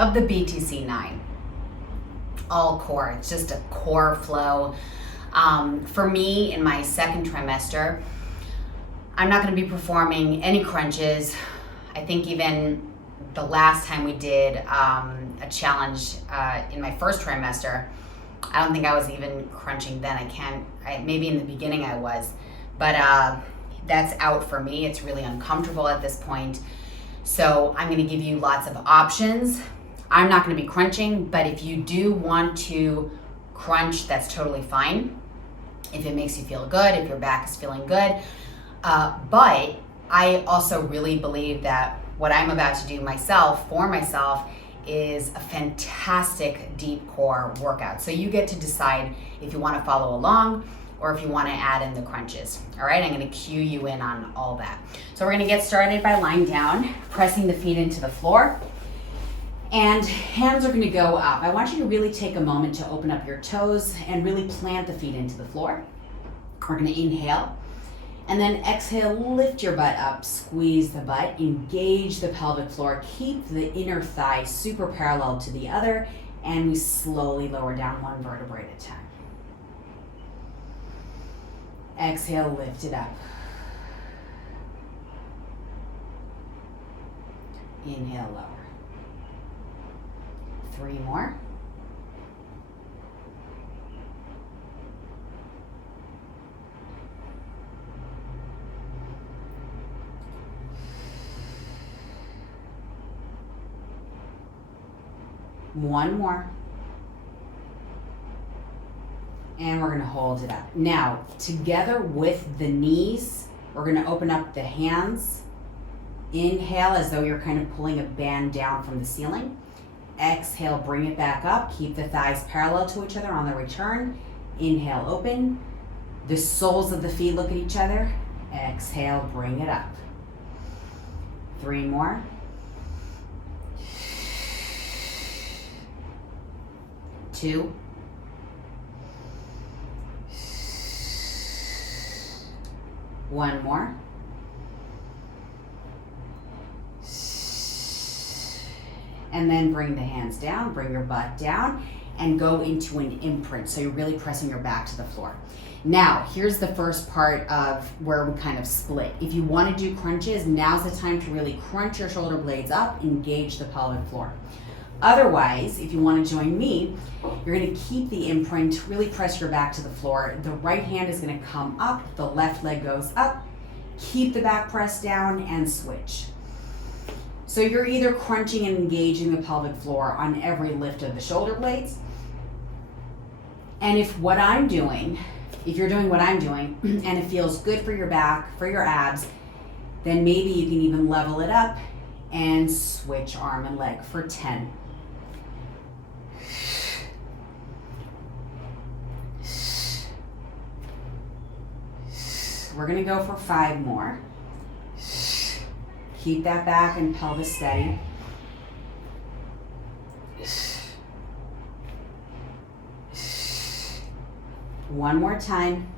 of the BTC9. All core, it's just a core flow. For me, in my second trimester, I'm not gonna be performing any crunches. I think even the last time we did a challenge in my first trimester, I don't think I was even crunching then. Maybe in the beginning I was, but that's out for me. It's really uncomfortable at this point. So I'm gonna give you lots of options. I'm not gonna be crunching, but if you do want to crunch, that's totally fine. If it makes you feel good, if your back is feeling good. But I also really believe that what I'm about to do for myself, is a fantastic deep core workout. So you get to decide if you want to follow along or if you want to add in the crunches. All right, I'm going to cue you in on all that. So we're going to get started by lying down, pressing the feet into the floor, and hands are going to go up. I want you to really take a moment to open up your toes and really plant the feet into the floor. We're going to inhale. And then exhale, lift your butt up, squeeze the butt, engage the pelvic floor, keep the inner thigh super parallel to the other, and we slowly lower down one vertebrae at a time. Exhale, lift it up. Inhale, lower. 3 more. One more. And we're going to hold it up. Now, together with the knees, we're going to open up the hands. Inhale as though you're kind of pulling a band down from the ceiling. Exhale, bring it back up. Keep the thighs parallel to each other on the return. Inhale, open. The soles of the feet look at each other. Exhale, bring it up. 3 more. 2. 1 more. And then bring the hands down, bring your butt down, and go into an imprint. So you're really pressing your back to the floor. Now, here's the first part of where we kind of split. If you want to do crunches, now's the time to really crunch your shoulder blades up, engage the pelvic floor. Otherwise, if you want to join me, you're going to keep the imprint, really press your back to the floor. The right hand is going to come up, the left leg goes up, keep the back pressed down, and switch. So you're either crunching and engaging the pelvic floor on every lift of the shoulder blades. And if you're doing what I'm doing, and it feels good for your back, for your abs, then maybe you can even level it up and switch arm and leg for 10. We're gonna go for 5 more. Keep that back and pelvis steady. One more time.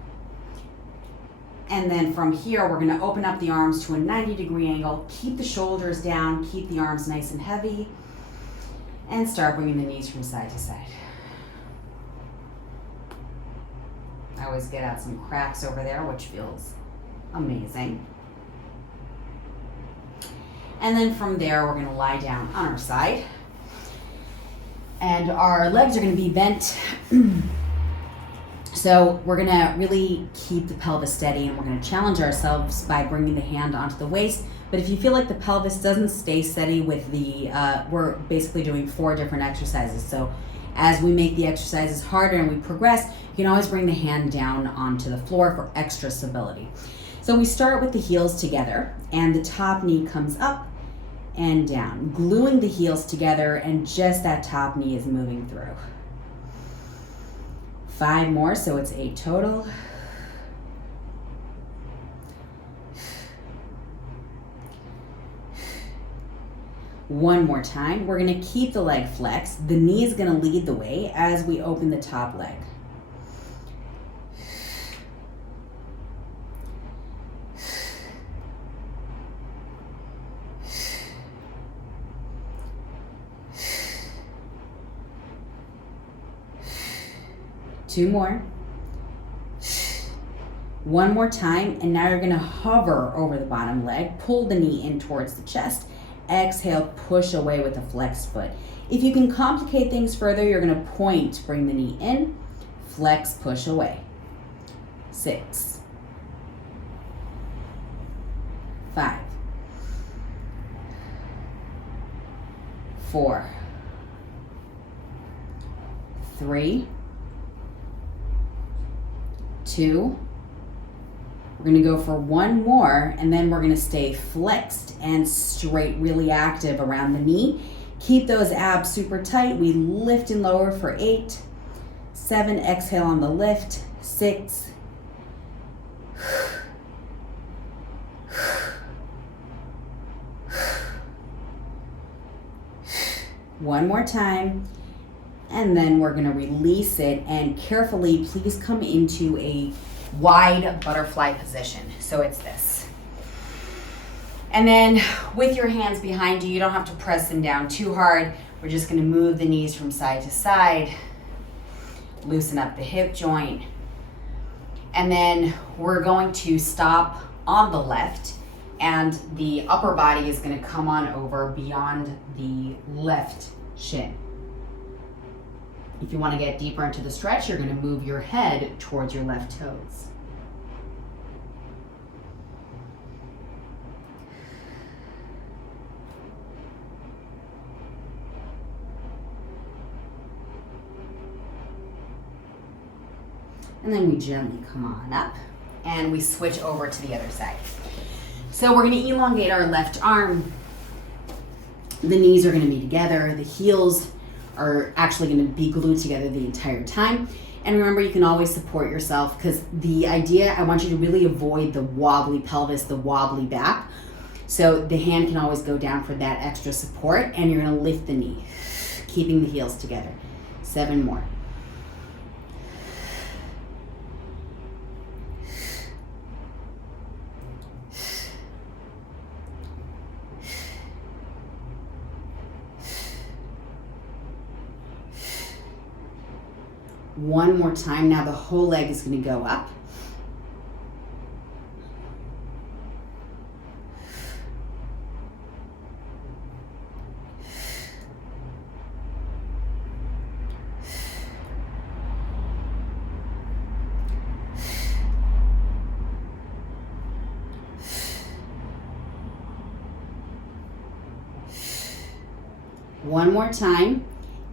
And then from here, we're gonna open up the arms to a 90-degree angle. Keep the shoulders down, keep the arms nice and heavy, and start bringing the knees from side to side. I always get out some cracks over there, which feels amazing. And then from there, we're gonna lie down on our side. And our legs are gonna be bent. So we're gonna really keep the pelvis steady, and we're gonna challenge ourselves by bringing the hand onto the waist. But if you feel like the pelvis doesn't stay steady with we're basically doing 4 different exercises. So as we make the exercises harder and we progress, you can always bring the hand down onto the floor for extra stability. So we start with the heels together, and the top knee comes up and down, gluing the heels together, and just that top knee is moving through. 5 more, so it's 8 total. One more time. We're gonna keep the leg flexed. The knee is gonna lead the way as we open the top leg. 2 more. One more time, and now you're gonna hover over the bottom leg, pull the knee in towards the chest, exhale, push away with a flexed foot. If you can complicate things further, you're gonna point, bring the knee in, flex, push away. 6, 5, 4, 3, 2. We're gonna go for one more, and then we're gonna stay flexed and straight, really active around the knee. Keep those abs super tight. We lift and lower for 8, 7, exhale on the lift, 6, one more time, and then we're gonna release it, and carefully, please come into a wide butterfly position. So it's this. And then with your hands behind you, you don't have to press them down too hard. We're just gonna move the knees from side to side, loosen up the hip joint, and then we're going to stop on the left, and the upper body is gonna come on over beyond the left shin. If you want to get deeper into the stretch, you're going to move your head towards your left toes. And then we gently come on up, and we switch over to the other side. So we're going to elongate our left arm. The knees are going to be together. The heels are actually going to be glued together the entire time. And remember, you can always support yourself, because the idea, I want you to really avoid the wobbly pelvis, the wobbly back. So the hand can always go down for that extra support, and you're going to lift the knee, keeping the heels together. 7 more. One more time. Now the whole leg is going to go up. One more time,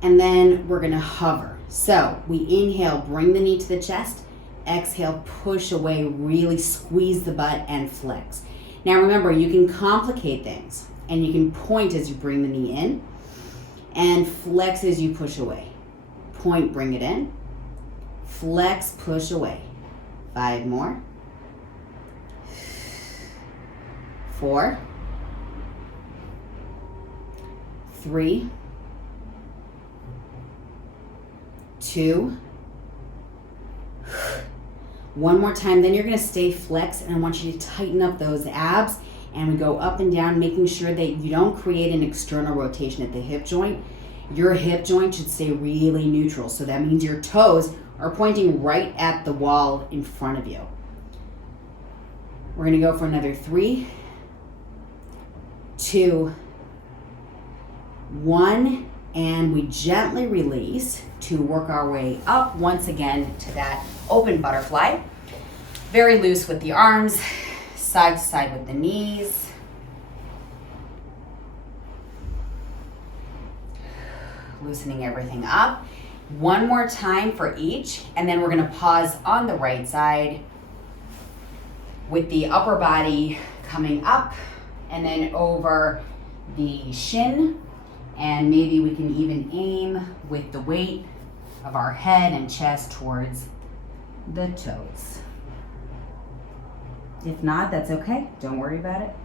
and then we're going to hover. So we inhale, bring the knee to the chest. Exhale, push away, really squeeze the butt and flex. Now remember, you can complicate things, and you can point as you bring the knee in and flex as you push away. Point, bring it in. Flex, push away. 5 more. 4, 3, 2, one more time. Then you're going to stay flexed, and I want you to tighten up those abs, and we go up and down, making sure that you don't create an external rotation at the hip joint. Your hip joint should stay really neutral, so that means your toes are pointing right at the wall in front of you. We're going to go for another 3, 2, 1, and we gently release to work our way up once again to that open butterfly. Very loose with the arms, side to side with the knees. Loosening everything up. One more time for each, and then we're going to pause on the right side with the upper body coming up and then over the shin. And maybe we can even aim with the weight of our head and chest towards the toes. If not, that's okay. Don't worry about it.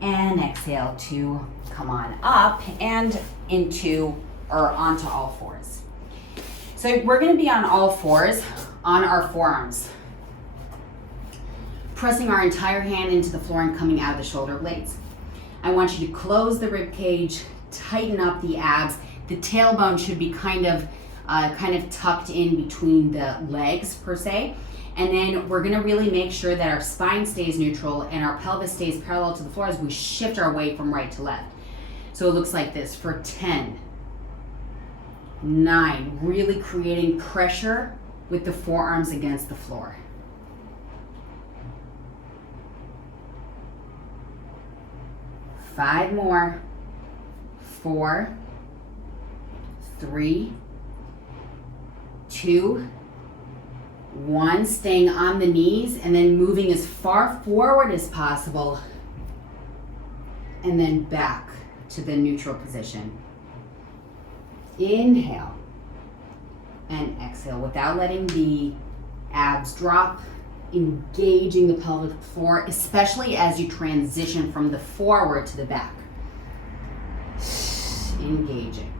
And exhale to come on up and into or onto all fours. So we're going to be on all fours on our forearms. pressing our entire hand into the floor and coming out of the shoulder blades. I want you to close the rib cage, tighten up the abs. The tailbone should be kind of tucked in between the legs per se. And then we're gonna really make sure that our spine stays neutral and our pelvis stays parallel to the floor as we shift our weight from right to left. So it looks like this for 10, 9, really creating pressure with the forearms against the floor. 5 more, 4, 3, 2, 1, staying on the knees and then moving as far forward as possible and then back to the neutral position. Inhale and exhale without letting the abs drop, engaging the pelvic floor, especially as you transition from the forward to the back. Engaging.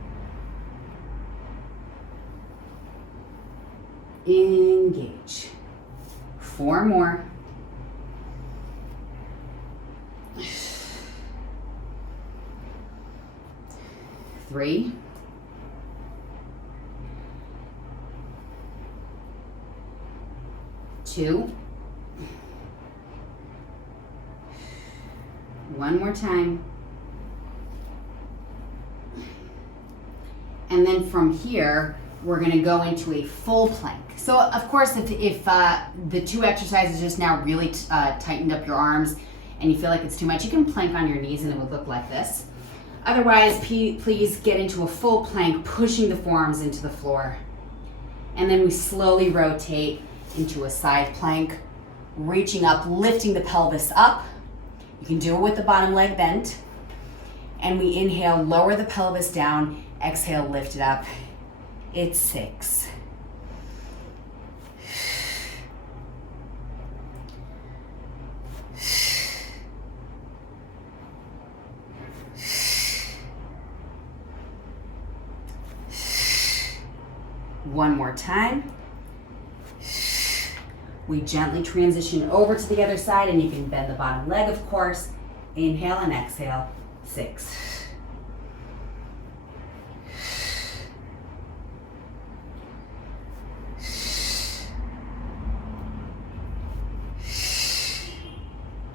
Engage. 4 more. 3. 2. 1 more time. And then from here, we're gonna go into a full plank. So of course, if the 2 exercises just now really tightened up your arms and you feel like it's too much, you can plank on your knees and it would look like this. Otherwise, please get into a full plank, pushing the forearms into the floor. And then we slowly rotate into a side plank, reaching up, lifting the pelvis up. You can do it with the bottom leg bent. And we inhale, lower the pelvis down, exhale, lift it up. It's 6. 1 more time. We gently transition over to the other side and you can bend the bottom leg, of course. Inhale and exhale. 6.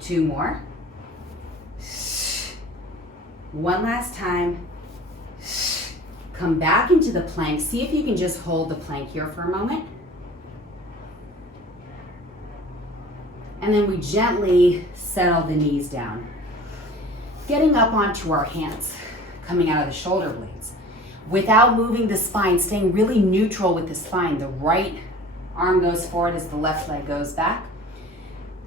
2 more. 1 last time. Come back into the plank. See if you can just hold the plank here for a moment. And then we gently settle the knees down. Getting up onto our hands, coming out of the shoulder blades. Without moving the spine, staying really neutral with the spine. The right arm goes forward as the left leg goes back.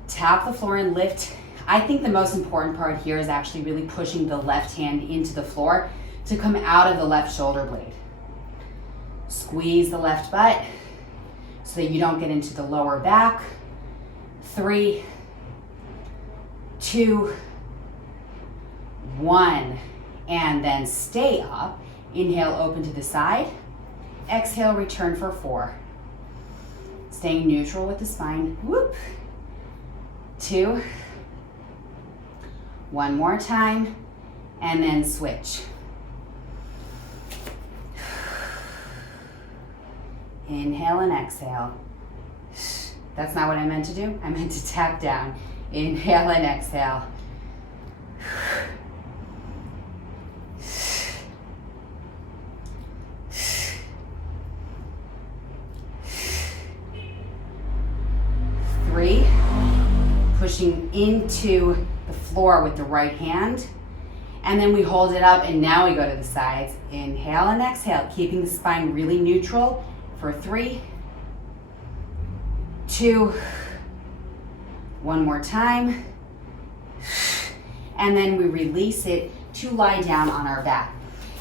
Tap the floor and lift. I think the most important part here is actually really pushing the left hand into the floor to come out of the left shoulder blade. Squeeze the left butt so that you don't get into the lower back. 3, 2, 1, and then stay up. Inhale, open to the side. Exhale, return for 4. Staying neutral with the spine. Whoop. 2. 1 more time, and then switch. Inhale and exhale. That's not what I meant to do. I meant to tap down. Inhale and exhale. Three. Pushing into the floor with the right hand. And then we hold it up and now we go to the sides. Inhale and exhale, keeping the spine really neutral for 3, 2, 1 more time. And then we release it to lie down on our back.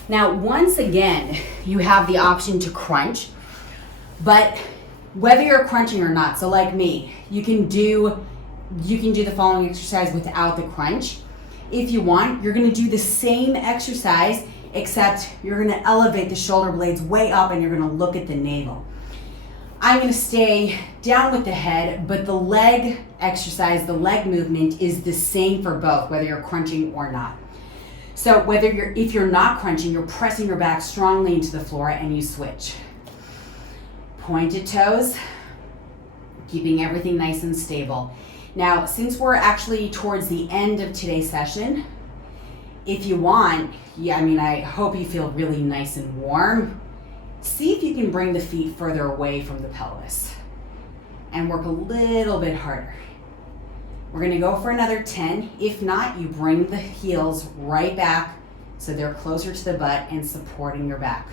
Now, once again, you have the option to crunch, but whether you're crunching or not, so like me, you can do the following exercise without the crunch. If you want, you're gonna do the same exercise, except you're gonna elevate the shoulder blades way up and you're gonna look at the navel. I'm gonna stay down with the head, but the leg exercise, the leg movement is the same for both, whether you're crunching or not. So if you're not crunching, you're pressing your back strongly into the floor and you switch. Pointed toes, keeping everything nice and stable. Now, since we're actually towards the end of today's session, if you want, I hope you feel really nice and warm. See if you can bring the feet further away from the pelvis and work a little bit harder. We're gonna go for another 10. If not, you bring the heels right back so they're closer to the butt and supporting your back.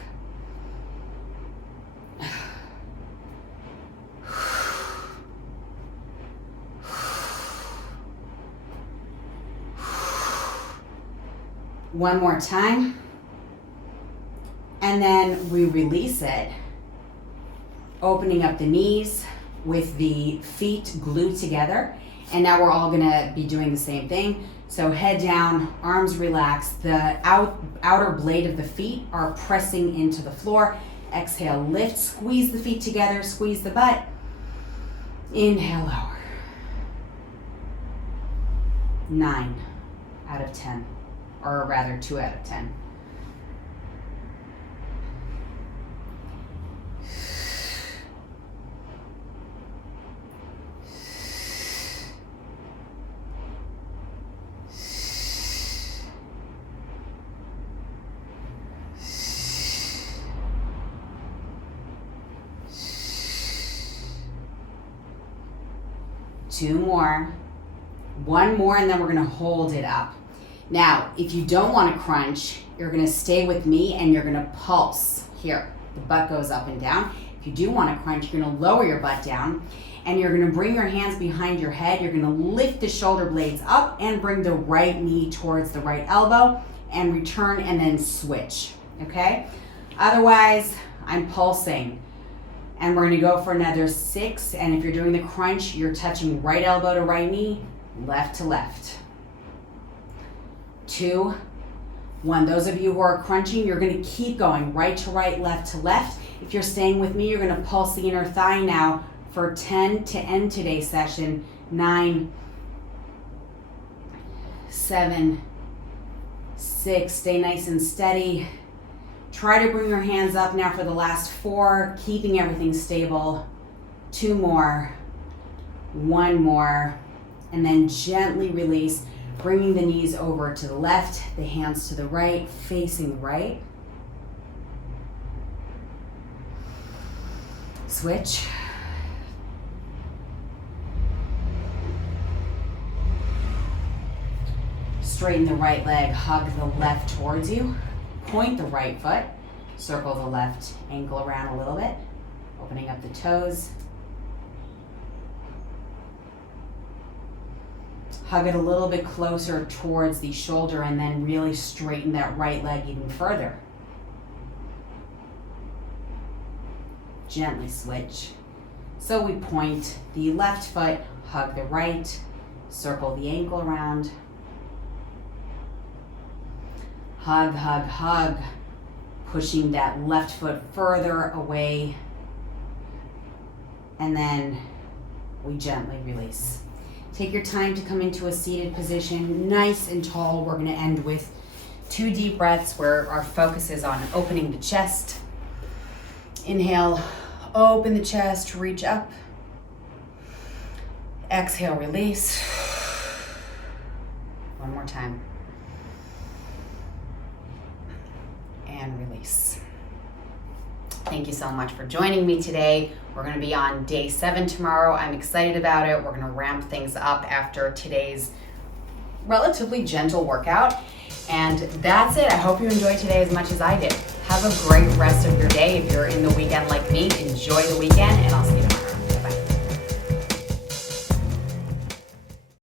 One more time. And then we release it, opening up the knees with the feet glued together. And now we're all gonna be doing the same thing. So head down, arms relaxed. The outer blade of the feet are pressing into the floor. Exhale, lift, squeeze the feet together, squeeze the butt. Inhale, lower. 9 out of 10, or rather 2 out of 10. Two more, one more, and then we're gonna hold it up. Now, if you don't wanna crunch, you're gonna stay with me and you're gonna pulse. Here, the butt goes up and down. If you do wanna crunch, you're gonna lower your butt down and you're gonna bring your hands behind your head. You're gonna lift the shoulder blades up and bring the right knee towards the right elbow and return and then switch, okay? Otherwise, I'm pulsing. And we're gonna go for another 6. And if you're doing the crunch, you're touching right elbow to right knee, left to left. 2, 1. Those of you who are crunching, you're gonna keep going right to right, left to left. If you're staying with me, you're gonna pulse the inner thigh now for 10 to end today's session. 9, 7, 6, stay nice and steady. Try to bring your hands up now for the last 4, keeping everything stable. 2 more, 1 more, and then gently release, bringing the knees over to the left, the hands to the right, facing right. Switch. Straighten the right leg, hug the left towards you. Point the right foot, circle the left ankle around a little bit, opening up the toes. Hug it a little bit closer towards the shoulder and then really straighten that right leg even further. Gently switch. So we point the left foot, hug the right, circle the ankle around. Hug, hug, hug, pushing that left foot further away. And then we gently release. Take your time to come into a seated position, nice and tall. We're gonna end with 2 deep breaths where our focus is on opening the chest. Inhale, open the chest, reach up. Exhale, release. One more time. And release. Thank you so much for joining me today. We're going to be on day 7 tomorrow. I'm excited about it. We're going to ramp things up after today's relatively gentle workout. And that's it. I hope you enjoyed today as much as I did. Have a great rest of your day. If you're in the weekend like me, enjoy the weekend, and I'll see you tomorrow.